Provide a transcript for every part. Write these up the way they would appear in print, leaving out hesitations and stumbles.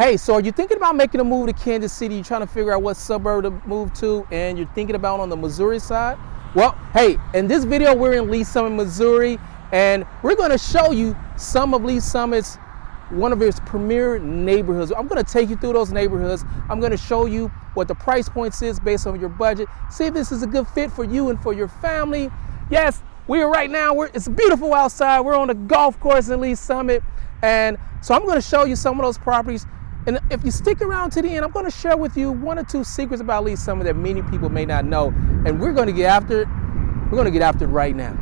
Hey, so are you thinking about making a move to Kansas City? You're trying to figure out what suburb to move to, and you're thinking about on the Missouri side? Well, hey, in this video, we're in Lee Summit, Missouri, and we're going to show you some of Lee Summit's, one of its premier neighborhoods. I'm going to take you through those neighborhoods. I'm going to show you what the price points is based on your budget. See if this is a good fit for you and for your family. Yes, we are right now, it's beautiful outside. We're on the golf course in Lee Summit, and so I'm going to show you some of those properties. And if you stick around to the end, I'm going to share with you one or two secrets about Lee Summit that many people may not know. And we're going to get after it. We're going to get after it right now.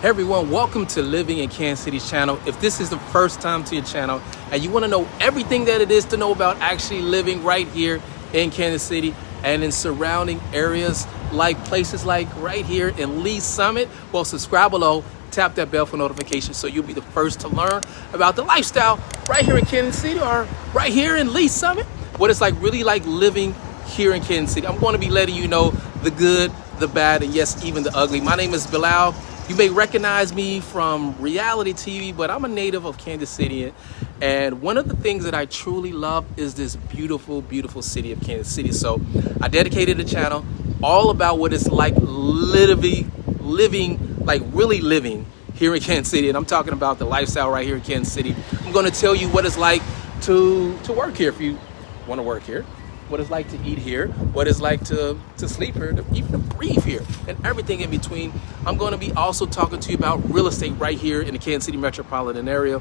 Hey everyone, welcome to Living in Kansas City's channel. If this is the first time to your channel and you want to know everything that it is to know about actually living right here in Kansas City and in surrounding areas, like places like right here in Lee Summit, well, subscribe below, tap that bell for notifications so you'll be the first to learn about the lifestyle right here in Kansas City or right here in Lee Summit, what it's like really like living here in Kansas City. I'm going to be letting you know the good, the bad, and yes, even the ugly. My name is Bilal. You may recognize me from reality TV, but I'm a native of Kansas City. And one of the things that I truly love is this beautiful, beautiful city of Kansas City. So I dedicated a channel all about what it's like living, like really living here in Kansas City. And I'm talking about the lifestyle right here in Kansas City. I'm going to tell you what it's like to work here if you want to work here, what it's like to eat here, what it's like to sleep here, even to breathe here, and everything in between. I'm going to be also talking to you about real estate right here in the Kansas City metropolitan area,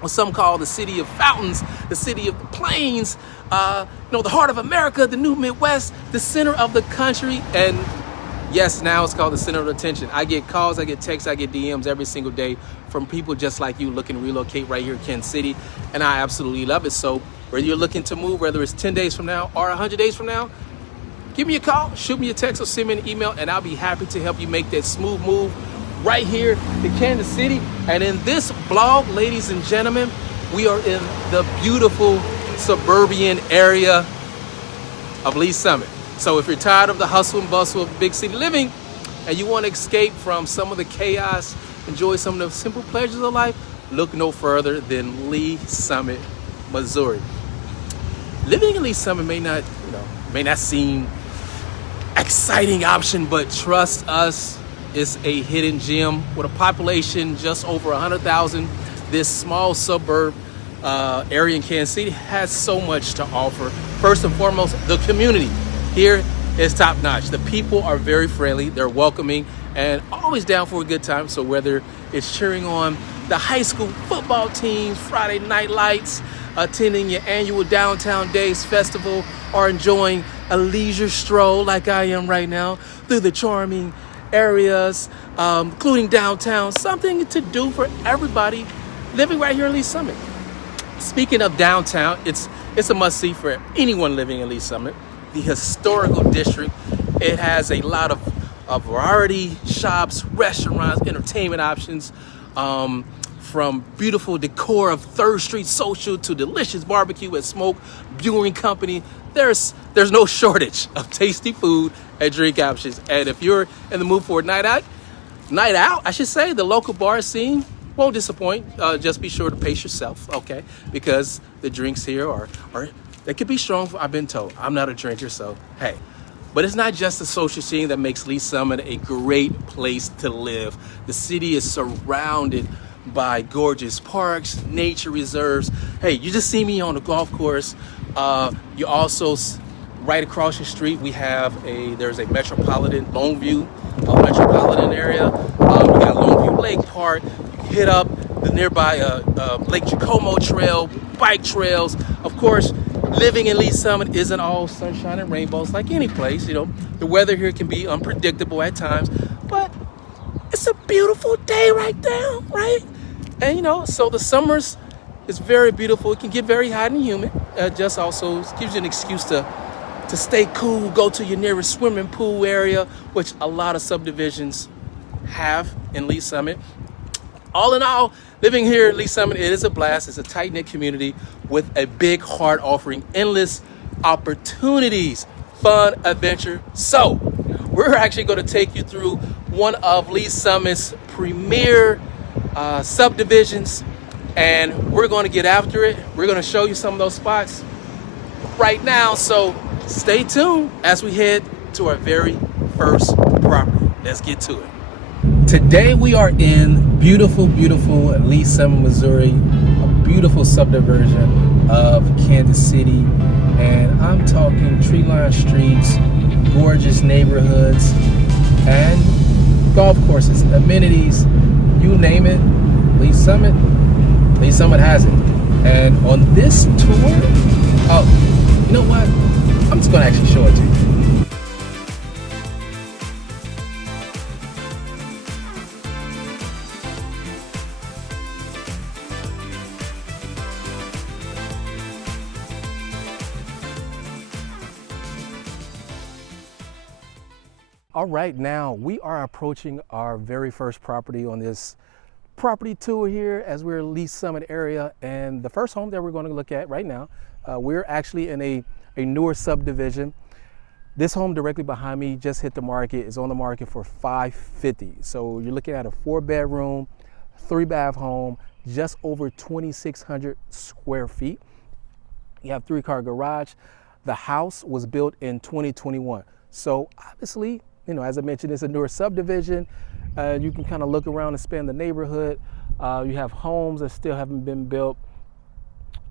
what some call the city of fountains, the city of the plains, the heart of America, the new Midwest, the center of the country, and yes, now it's called the center of attention. I get calls, I get texts, I get DMs every single day from people just like you looking to relocate right here in Kansas City, and I absolutely love it. So whether you're looking to move, whether it's 10 days from now or 100 days from now, give me a call, shoot me a text, or send me an email, and I'll be happy to help you make that smooth move right here in Kansas City. And in this vlog, ladies and gentlemen, we are in the beautiful suburban area of Lee Summit. So if you're tired of the hustle and bustle of big city living and you want to escape from some of the chaos, enjoy some of the simple pleasures of life, look no further than Lee Summit, Missouri. Living in Lee Summit may not seem exciting option, but trust us, it's a hidden gem with a population just over 100,000. This small suburb area in Kansas City has so much to offer. First and foremost, the community here is top notch. The people are very friendly, they're welcoming, and always down for a good time. So whether it's cheering on the high school football teams, Friday night lights, attending your annual Downtown Days festival, or enjoying a leisure stroll like I am right now through the charming areas, including downtown, something to do for everybody living right here in Lee Summit. Speaking of downtown, it's a must-see for anyone living in Lee Summit. The historical district, it has a lot of variety, shops, restaurants, entertainment options, from beautiful decor of 3rd Street Social to delicious barbecue at Smoke Brewing Company. There's no shortage of tasty food and drink options. And if you're in the mood for a night out, the local bar scene won't disappoint. Just be sure to pace yourself, okay? Because the drinks here are they could be strong, I've been told. I'm not a drinker, so hey. But it's not just the social scene that makes Lee Summit a great place to live. The city is surrounded by gorgeous parks, nature reserves. Hey, you just see me on the golf course. You also, right across the street, there's a metropolitan, Longview metropolitan area. We got Longview Lake Park. You hit up the nearby Lake Jacomo Trail, bike trails. Of course, living in Lee Summit isn't all sunshine and rainbows like any place. The weather here can be unpredictable at times, but it's a beautiful day right now, right? And so the summers is very beautiful. It can get very hot and humid. Just also gives you an excuse to stay cool, go to your nearest swimming pool area, which a lot of subdivisions have in Lee Summit. All in all, living here in Lee Summit, it is a blast. It's a tight-knit community with a big heart offering endless opportunities, fun, adventure. So We're actually going to take you through one of Lee Summit's premier subdivisions, and we're going to get after it. We're going to show you some of those spots right now, so stay tuned as we head to our very first property. Let's get to it. Today we are in beautiful Lee Summit, Missouri, a beautiful subdivision of Kansas City, and I'm talking tree-lined streets, gorgeous neighborhoods, and golf courses, amenities, you name it. Lee Summit has it. And on this tour, oh, you know what? I'm just gonna actually show it to you. All right, now we are approaching our very first property on this property tour here as we're in Lee Summit area. And the first home that we're going to look at right now, we're actually in a newer subdivision. This home directly behind me just hit the market, is on the market for $550. So you're looking at a 4-bedroom, 3-bath home, just over 2,600 square feet. You have 3-car garage. The house was built in 2021. So obviously, you know, as I mentioned, it's a newer subdivision. You can kind of look around and span the neighborhood. You have homes that still haven't been built.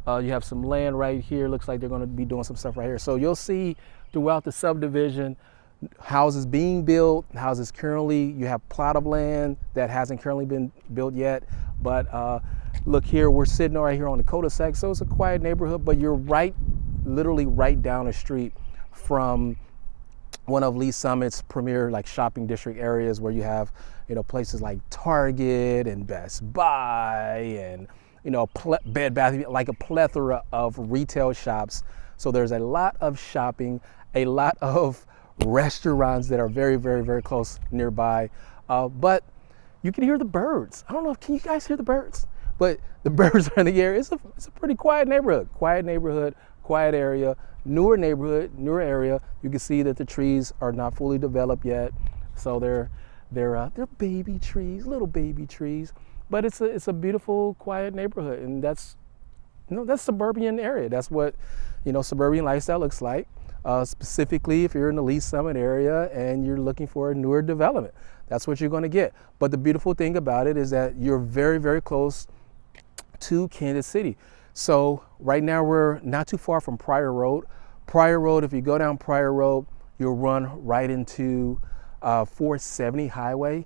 You have some land right here. Looks like they're going to be doing some stuff right here. So you'll see throughout the subdivision, houses being built, houses currently, you have plot of land that hasn't currently been built yet. But look here, we're sitting right here on the cul-de-sac. So it's a quiet neighborhood, but you're literally right down the street from one of Lee Summit's premier shopping district areas, where you have, you know, places like Target and Best Buy and, you know, Bed Bath, like a plethora of retail shops. So there's a lot of shopping, a lot of restaurants that are very close nearby. But you can hear the birds. I don't know, can you guys hear the birds? But the birds are in the area. It's a pretty quiet neighborhood, quiet area. Newer neighborhood, newer area. You can see that the trees are not fully developed yet, so they're baby trees, little baby trees. But it's a beautiful, quiet neighborhood, and that's suburban area. That's what, you know, suburban lifestyle looks like. Specifically, if you're in the Lee Summit area and you're looking for a newer development, that's what you're going to get. But the beautiful thing about it is that you're very close to Kansas City. So right now we're not too far from Pryor Road. Pryor Road, if you go down Pryor Road, you'll run right into 470 Highway.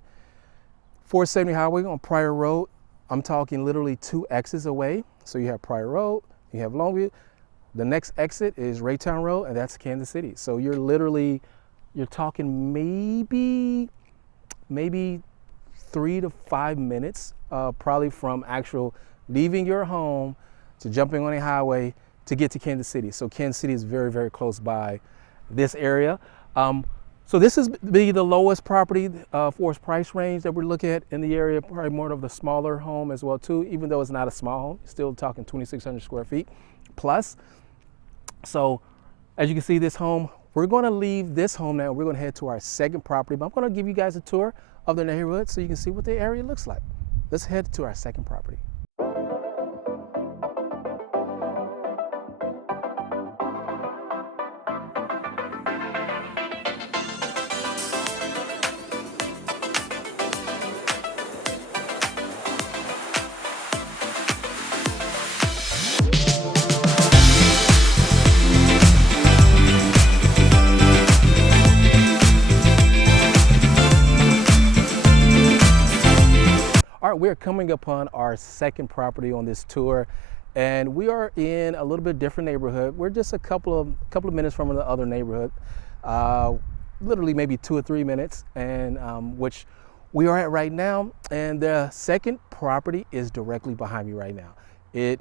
470 Highway on Pryor Road, I'm talking literally 2 exits away. So you have Pryor Road, you have Longview. The next exit is Raytown Road, and that's Kansas City. So you're talking maybe 3 to 5 minutes, probably from actual leaving your home to jumping on a highway to get to Kansas City. So Kansas City is very close by this area. So this is the lowest property for its price range that we're looking at in the area, probably more of the smaller home as well too, even though it's not a small home, still talking 2,600 square feet plus. So as you can see, this home, we're gonna leave this home now. We're gonna head to our second property, but I'm gonna give you guys a tour of the neighborhood so you can see what the area looks like. Let's head to our second property. We're coming upon our second property on this tour, and we are in a little bit different neighborhood. We're just a couple of minutes from the other neighborhood, literally maybe 2 or 3 minutes, and which we are at right now. And the second property is directly behind me right now.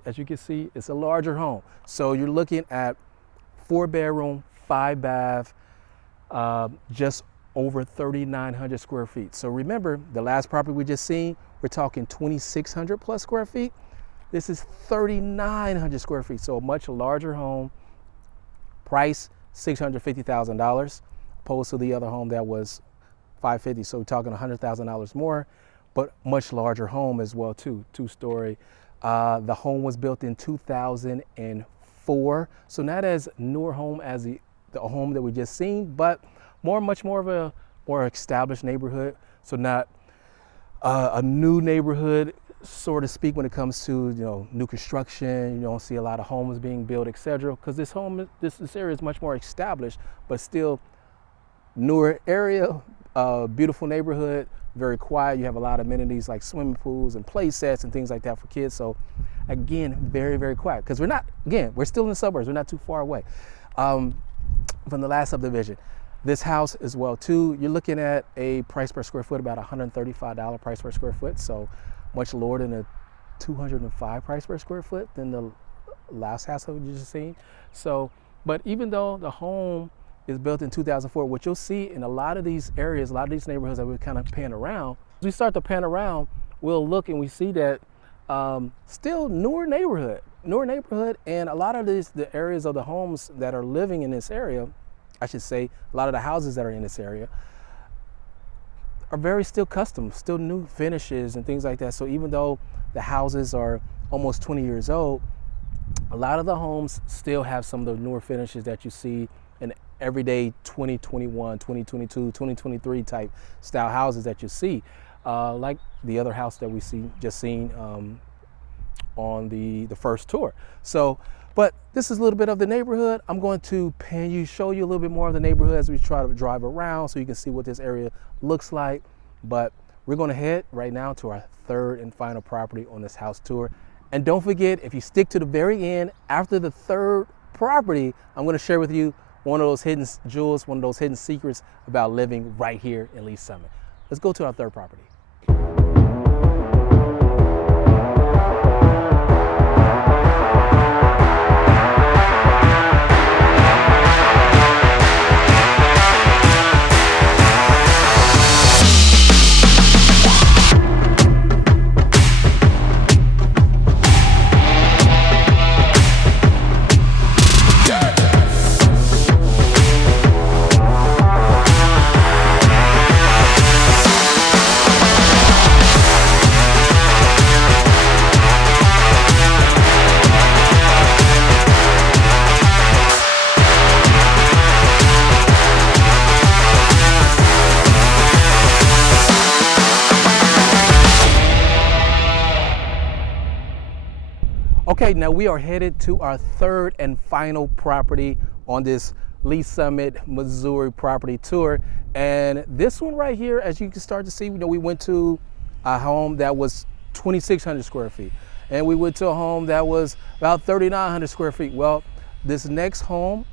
As you can see, it's a larger home. So you're looking at 4-bedroom, 5-bath, just over 3,900 square feet. So remember, the last property we just seen, we're talking 2,600 plus square feet. This is 3,900 square feet, so a much larger home. Price, $650,000. opposed to the other home that was $550. So we're talking $100,000 more, but much larger home as well too, 2-story. The home was built in 2004, so not as newer home as the home that we just seen, but much more of a more established neighborhood. So not a new neighborhood, so to speak, when it comes to new construction. You don't see a lot of homes being built, etc. Because this area is much more established, but still newer area, beautiful neighborhood, very quiet. You have a lot of amenities like swimming pools and play sets and things like that for kids. So again, very, very quiet, because we're still in the suburbs. We're not too far away from the last subdivision. This house as well too, you're looking at a price per square foot, about $135 price per square foot. So much lower than the $205 price per square foot than the last house that we just seen. So, but even though the home is built in 2004, what you'll see in a lot of these areas, a lot of these neighborhoods that we're kind of pan around, as we start to pan around, we'll look and we see that still newer neighborhood, and a lot of the areas of the homes that are living in this area, I should say, a lot of the houses that are in this area are very still custom, still new finishes and things like that. So even though the houses are almost 20 years old, a lot of the homes still have some of the newer finishes that you see in everyday 2021, 2022, 2023 type style houses that you see, like the other house that we just seen on the first tour. So, but this is a little bit of the neighborhood. I'm going to show you a little bit more of the neighborhood as we try to drive around so you can see what this area looks like. But we're going to head right now to our third and final property on this house tour. And don't forget, if you stick to the very end, after the third property, I'm going to share with you one of those hidden jewels, one of those hidden secrets about living right here in Lee's Summit. Let's go to our third property. Okay, now we are headed to our third and final property on this Lee's Summit, Missouri property tour. And this one right here, as you can start to see, we went to a home that was 2,600 square feet. And we went to a home that was about 3,900 square feet. Well, this next home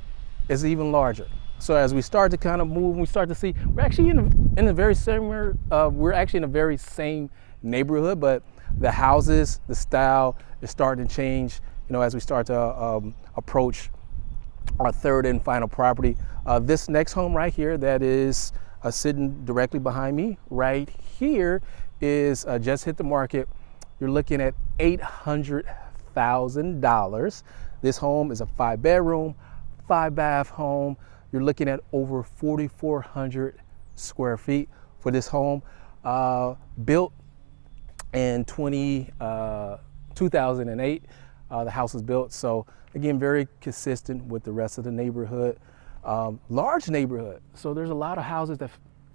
is even larger. So as we start to kind of move, we start to see, we're actually in a very similar, we're actually in a very same neighborhood, but the houses, the style is starting to change, as we start to approach our third and final property. This next home right here that is sitting directly behind me right here is just hit the market. You're looking at $800,000. This home is a 5-bedroom, 5-bath home. You're looking at over 4,400 square feet for this home, built in 2008. The house was built. So again, very consistent with the rest of the neighborhood. Large neighborhood. So there's a lot of houses that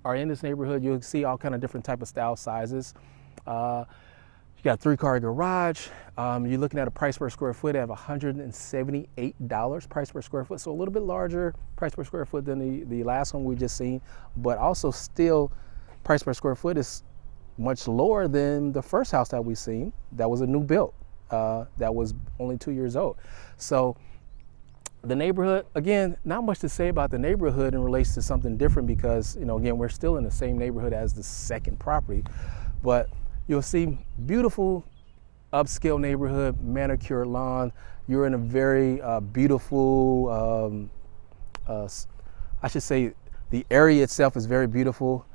are in this neighborhood. You'll see all kind of different type of style sizes. You got a 3-car garage. You're looking at a price per square foot of $178 price per square foot. So a little bit larger price per square foot than the last one we just seen, but also still price per square foot is much lower than the first house that we seen. That was a new build. That was only 2 years old. So the neighborhood, again, not much to say about the neighborhood in relation to something different because, again, we're still in the same neighborhood as the second property, but you'll see beautiful upscale neighborhood, manicured lawn. You're in a very beautiful, I should say the area itself is very beautiful.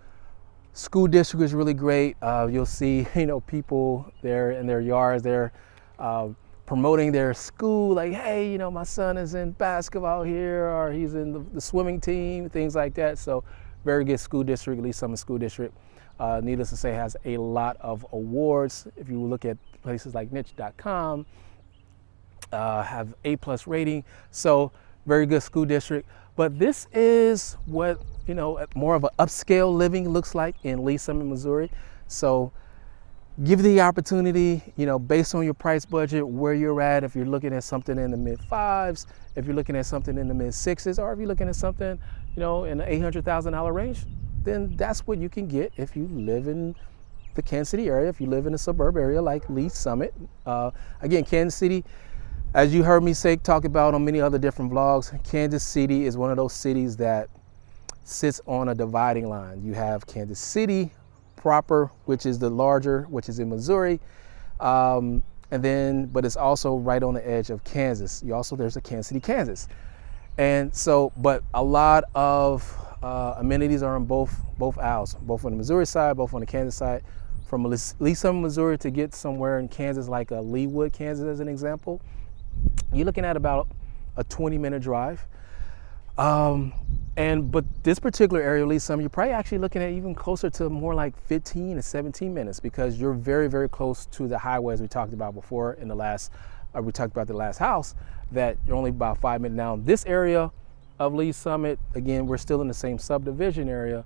School district is really great. You'll see, people there in their yards, they're promoting their school, like, hey, you know, my son is in basketball here, or he's in the swimming team, things like that. So very good school district, Lee Summit School District. Needless to say, has a lot of awards. If you look at places like niche.com, have A+ rating. So very good school district. But this is what, you know, more of an upscale living looks like in Lee Summit, Missouri. So give you the opportunity, you know, based on your price budget, where you're at. If you're looking at something in the mid-5s, if you're looking at something in the mid-6s, or if you're looking at something, you know, in the $800,000 range, then that's what you can get if you live in the Kansas City area, if you live in a suburb area like Lee Summit. Again, Kansas City, as you heard me talk about on many other different vlogs, Kansas City is one of those cities that sits on a dividing line. You have Kansas City proper, which is the larger, which is in Missouri, but it's also right on the edge of Kansas. There's a Kansas City, Kansas. And so, but a lot of amenities are on both aisles, both on the Missouri side, both on the Kansas side. From Lee Summit, Missouri to get somewhere in Kansas, like Leawood, Kansas as an example, you're looking at about a 20-minute drive. But this particular area, Lee Summit, you're probably actually looking at even closer to more like 15 to 17 minutes, because you're very, very close to the highway, as we talked about before in the last, we talked about the last house, that you're only about 5 minutes. Now, this area of Lee Summit, again, we're still in the same subdivision area.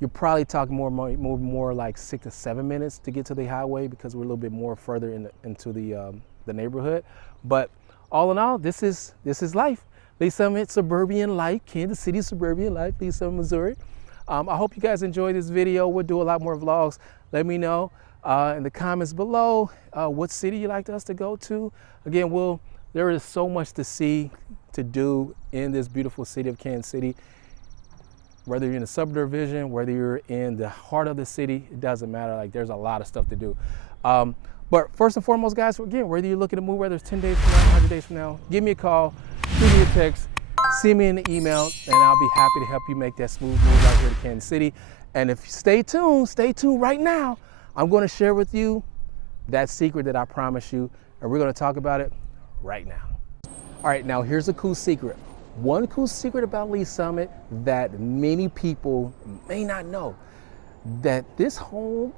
You're probably talking more like 6 to 7 minutes to get to the highway, because we're a little bit more further into the neighborhood. But all in all, this is life. Lee Summit suburban life, Kansas City suburban life, Lee Summit, Missouri. I hope you guys enjoyed this video. We'll do a lot more vlogs. Let me know in the comments below what city you'd like us to go to. Again, there is so much to see, to do in this beautiful city of Kansas City. Whether you're in the subdivision, whether you're in the heart of the city, it doesn't matter. Like, there's a lot of stuff to do. But first and foremost, guys, again, whether you're looking to move, whether it's 10 days from now, 100 days from now, give me a call, shoot me a text, send me an email, and I'll be happy to help you make that smooth move out here to Kansas City. And if you stay tuned right now, I'm going to share with you that secret that I promised you, and we're going to talk about it right now. All right, now here's a cool secret. One cool secret about Lee Summit that many people may not know, that this home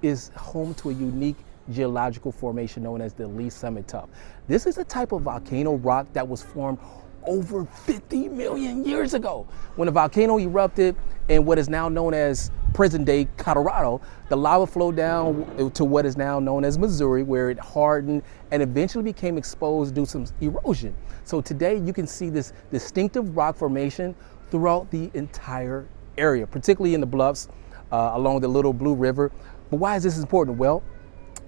is home to a unique geological formation known as the Lee Summit Tuff. This is a type of volcano rock that was formed over 50 million years ago. When a volcano erupted in what is now known as present-day Colorado, the lava flowed down to what is now known as Missouri, where it hardened and eventually became exposed due to some erosion. So today you can see this distinctive rock formation throughout the entire area, particularly in the bluffs along the Little Blue River. But why is this important? Well,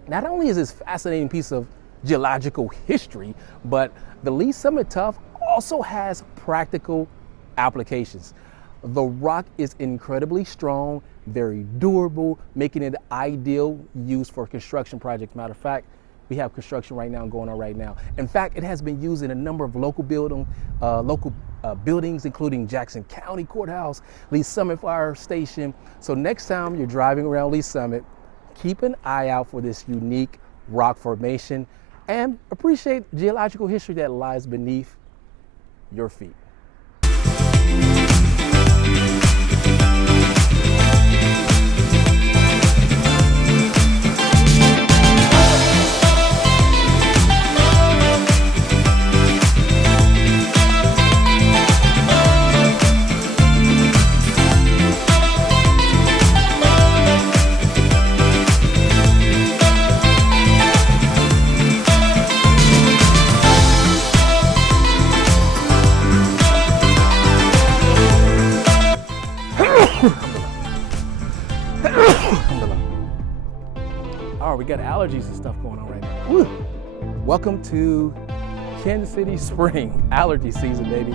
not only is this a fascinating piece of geological history, but the Lee Summit Tuff also has practical applications. The rock is incredibly strong, very durable, making it ideal use for construction projects. Matter of fact, we have construction right now going on right now. In fact, it has been used in a number of local buildings, including Jackson County Courthouse, Lee Summit Fire Station. So next time you're driving around Lee Summit, keep an eye out for this unique rock formation and appreciate geological history that lies beneath your feet. Oh, we got allergies and stuff going on right now. Woo. Welcome to Kansas City spring allergy season, baby.